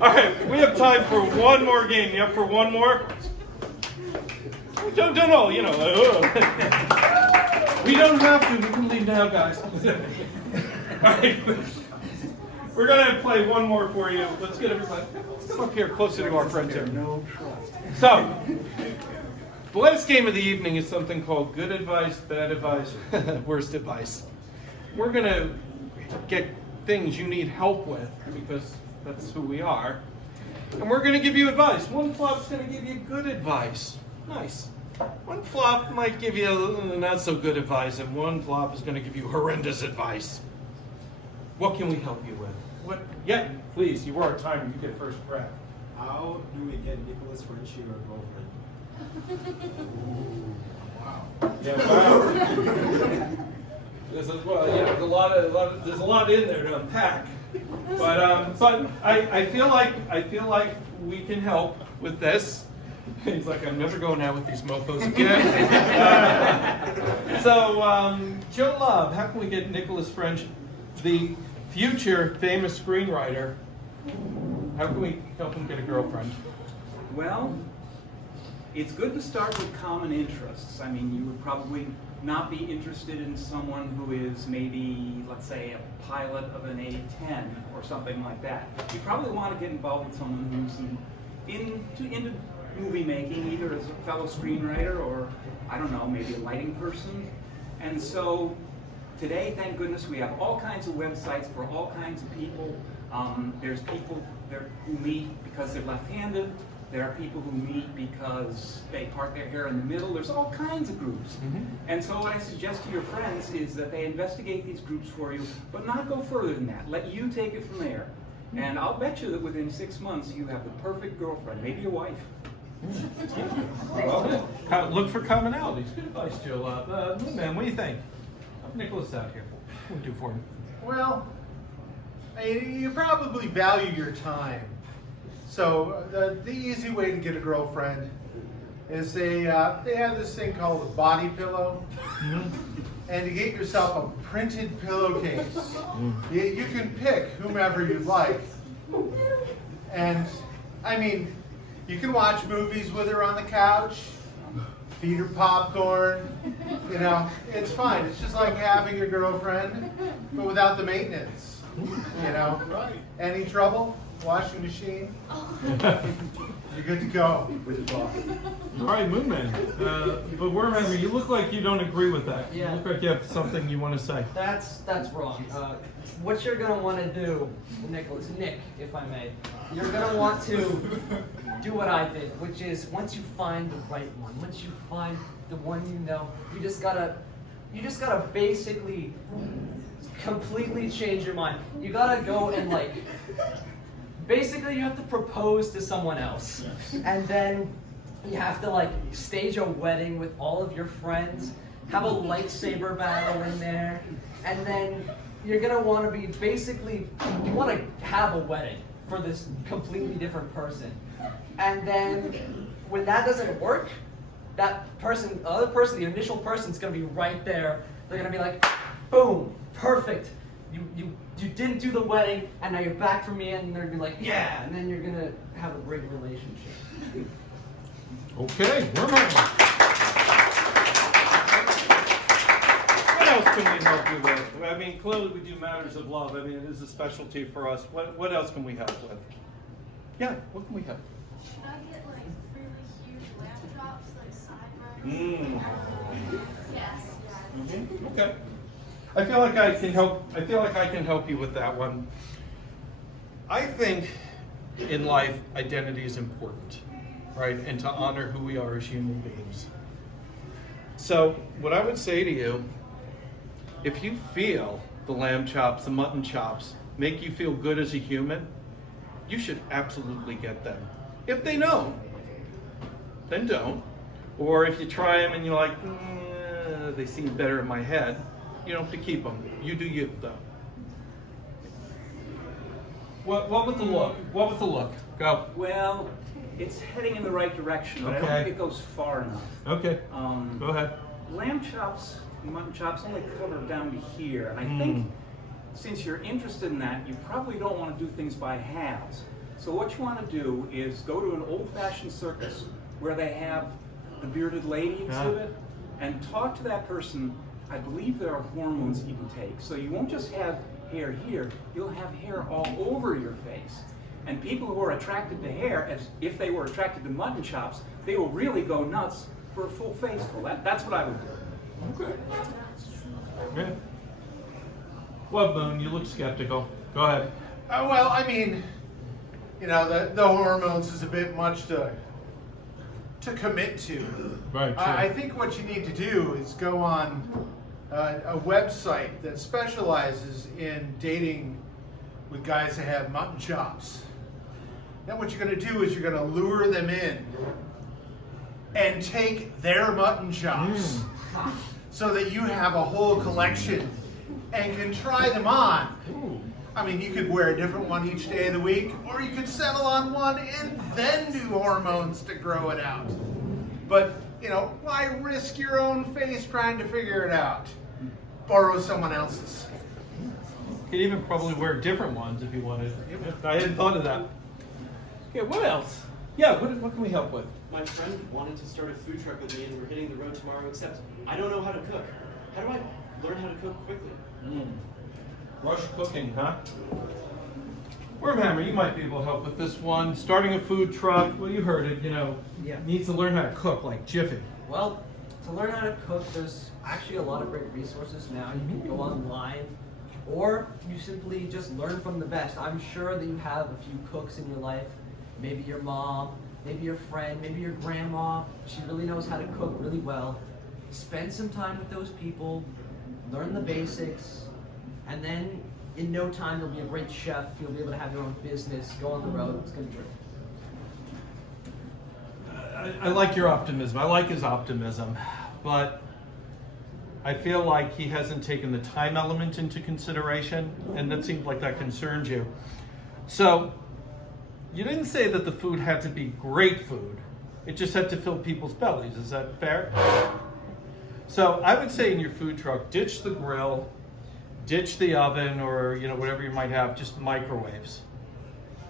All right, we have time for one more game. You up for one more? Don't all, you know. We don't have to. We can leave now, guys. All right. We're going to play one more for you. Let's get everybody. Let's come up here closer to our friends here. No trust. So, the last game of the evening is something called good advice, bad advice, worst advice. We're going to get things you need help with because that's who we are. And we're going to give you advice. One flop's going to give you good advice. Nice. One flop might give you not so good advice, and one flop is going to give you horrendous advice. What can we help you with? What? Yeah, please. You are our timer. You get first crack. How do we get Nicholas Frenchie or girlfriend? Wow. Yeah. Wow. This is, well, you know, there's a lot in there to unpack. But I feel like we can help with this. He's like, I'm never going out with these mofos again. Joe Love, how can we get Nicholas French, the future famous screenwriter, how can we help him get a girlfriend? Well, it's good to start with common interests. I mean, you would probably not be interested in someone who is maybe, let's say, a pilot of an A-10 or something like that. You probably want to get involved with someone who's into movie making, either as a fellow screenwriter or, I don't know, maybe a lighting person. And so today, thank goodness, we have all kinds of websites for all kinds of people. There's people who meet because they're left-handed. There are people who meet because they part their hair in the middle. There's all kinds of groups. Mm-hmm. And so what I suggest to your friends is that they investigate these groups for you, but not go further than that. Let you take it from there. And I'll bet you that within 6 months, you have the perfect girlfriend, maybe a wife. Well, look for commonalities. Good advice, Joe. Man, what do you think? Have Nicholas out here. What do we do for him? Well, you probably value your time. So the easy way to get a girlfriend is they have this thing called a body pillow, and you get yourself a printed pillowcase. You can pick whomever you like, and I mean, you can watch movies with her on the couch, feed her popcorn. You know, it's fine. It's just like having a girlfriend, but without the maintenance. You know, any trouble? Washing machine. You're good to go with the boss. All right, Moon Man. But remember, you look like you don't agree with that. Yeah. You look like you have something you want to say. That's wrong. What you're gonna want to do, Nick, if I may, you're gonna want to do what I did, which is once you find the right one, once you find the one you know, you just gotta basically completely change your mind. You gotta go and basically you have to propose to someone else, and then you have to stage a wedding with all of your friends, have a lightsaber battle in there, and then you're gonna want to be you want to have a wedding for this completely different person, and then when that doesn't work, that person, the other person, the initial person's gonna be right there. They're gonna be like, boom, perfect. You didn't do the wedding, and now you're back for me, and they're gonna be like, yeah, and then you're gonna have a great relationship. Okay, we're moving. What else can we help you with? I mean, clearly we do matters of love. I mean, it is a specialty for us. What else can we help with? Yeah, what can we help? Should I get really huge laptops, sideburns? Yes. Mm-hmm. Okay. I feel like I can help you with that one. I think in life, identity is important, right? And to honor who we are as human beings. So what I would say to you, if you feel the lamb chops, the mutton chops, make you feel good as a human, you should absolutely get them. If they don't, then don't. Or if you try them and you're like, they seem better in my head, you don't have to keep them. You do you, though. What with the look? What with the look? Go. Well, it's heading in the right direction, but I don't think it goes far enough. Okay. Go ahead. Lamb chops, mutton chops only cover down to here, and I think since you're interested in that, you probably don't want to do things by halves. So what you want to do is go to an old-fashioned circus where they have the bearded lady exhibit and talk to that person. I believe there are hormones you can take. So you won't just have hair here, you'll have hair all over your face. And people who are attracted to hair, as if they were attracted to mutton chops, they will really go nuts for a full face full. That's what I would do. Okay. Yeah. Well, Boone, you look skeptical. Go ahead. Well, I mean, you know, the hormones is a bit much to commit to. Right. I think what you need to do is go on a website that specializes in dating with guys that have mutton chops. Then what you're going to do is you're going to lure them in and take their mutton chops so that you have a whole collection and can try them on. Ooh. I mean, you could wear a different one each day of the week, or you could settle on one and then do hormones to grow it out. But, you know, why risk your own face trying to figure it out? Borrow someone else's. You could even probably wear different ones if you wanted. I hadn't thought of that. Okay, what else? Yeah, what can we help with? My friend wanted to start a food truck with me, and we're hitting the road tomorrow, except I don't know how to cook. How do I learn how to cook quickly? Rush cooking, huh? Wormhammer, you might be able to help with this one. Starting a food truck, well, you heard it, you know, Yeah. needs to learn how to cook like Jiffy. Well, to learn how to cook, there's actually a lot of great resources now. You can go online, or you simply just learn from the best. I'm sure that you have a few cooks in your life. Maybe your mom, maybe your friend, maybe your grandma. She really knows how to cook really well. Spend some time with those people, learn the basics, and then in no time you'll be a great chef. You'll be able to have your own business, go on the road. It's going to be great. I like your optimism. I like his optimism, but I feel like he hasn't taken the time element into consideration, and that seems like that concerns you. So, you didn't say that the food had to be great food. It just had to fill people's bellies. Is that fair? So, I would say in your food truck, ditch the grill, ditch the oven, or you know whatever you might have, just microwaves.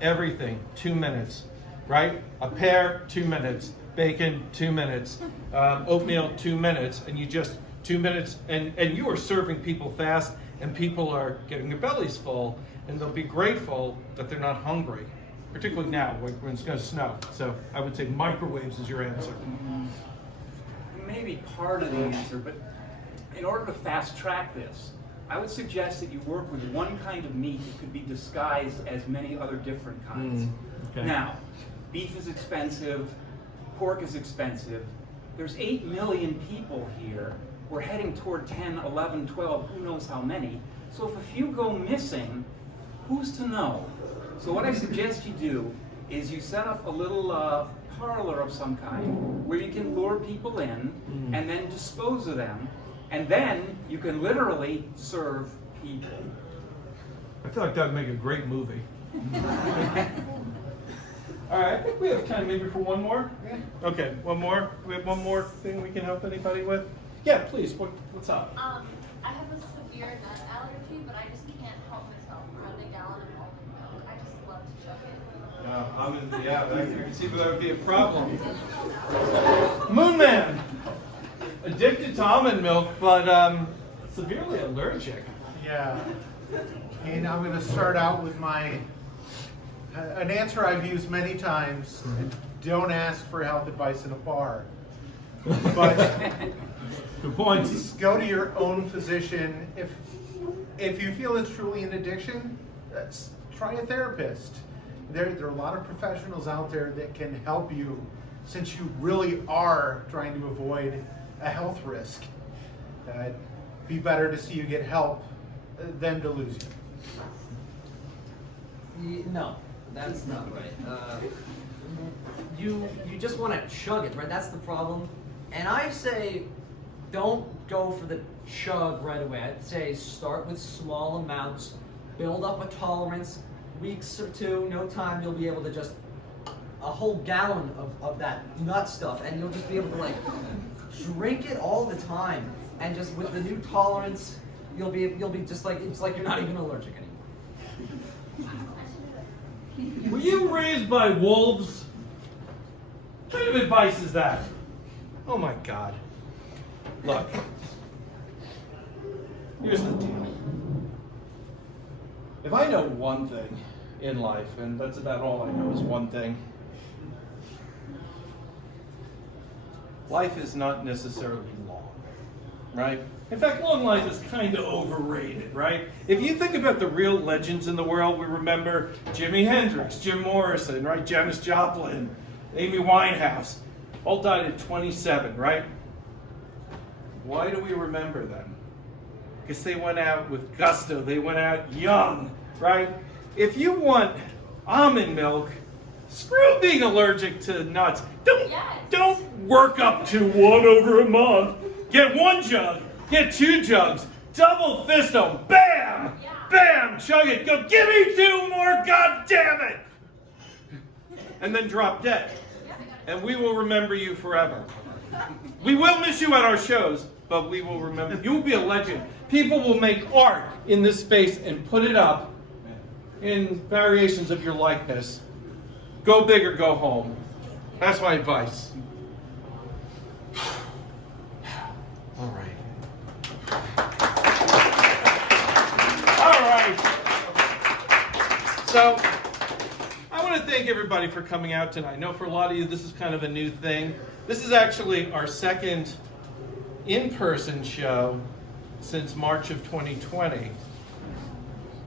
Everything, 2 minutes. Right? A pear, 2 minutes. Bacon, 2 minutes. Oatmeal, 2 minutes. And you just, 2 minutes, and you are serving people fast, and people are getting their bellies full, and they'll be grateful that they're not hungry, particularly now when it's going to snow. So I would say microwaves is your answer. Maybe part of the answer, but in order to fast track this, I would suggest that you work with one kind of meat that could be disguised as many other different kinds. Okay. Now, beef is expensive, pork is expensive. There's 8 million people here. We're heading toward 10, 11, 12, who knows how many. So if a few go missing, who's to know? So what I suggest you do is you set up a little parlor of some kind where you can lure people in and then dispose of them, and then you can literally serve people. I feel like that would make a great movie. All right, I think we have time maybe for one more. Yeah. Okay, one more. We have one more thing we can help anybody with. Yeah, please. What's up? I have a severe nut allergy, but I just can't help myself around a gallon of almond milk. I just love to chug it. I can see that would be a problem. Moonman, addicted to almond milk, but severely allergic. Yeah. And I'm going to start out with an answer I've used many times. Don't ask for health advice in a bar. But Good point. just go to your own physician. If you feel it's truly an addiction, try a therapist. There are a lot of professionals out there that can help you, since you really are trying to avoid a health risk. Be better to see you get help than to lose you. No, that's not right. You just want to chug it, right? That's the problem. And I say, don't go for the chug right away. I'd say start with small amounts, build up a tolerance. Weeks or two, no time, you'll be able to just a whole gallon of that nut stuff, and you'll just be able to like drink it all the time. And just with the new tolerance, you'll be just like it's like you're not even allergic anymore. Were you raised by wolves? What kind of advice is that? Oh my God. Look. Here's the deal. If I know one thing in life, and that's about all I know is one thing, life is not necessarily long, right? In fact, long life is kind of overrated, right? If you think about the real legends in the world, we remember Jimi Hendrix, Jim Morrison, right? Janis Joplin, Amy Winehouse, all died at 27, right? Why do we remember them? Because they went out with gusto, they went out young, right? If you want almond milk, screw being allergic to nuts. Don't work up to 1 over a month. Get 1 jug, get 2 jugs, double fist them, bam, bam, chug it, go, give me 2 more, god damn it! And then drop dead. And we will remember you forever. We will miss you at our shows, but we will remember. You will be a legend. People will make art in this space and put it up in variations of your likeness. Go big or go home. That's my advice. All right. All right. So, I want to thank everybody for coming out tonight. I know for a lot of you this is kind of a new thing. This is actually our second in-person show since March of 2020.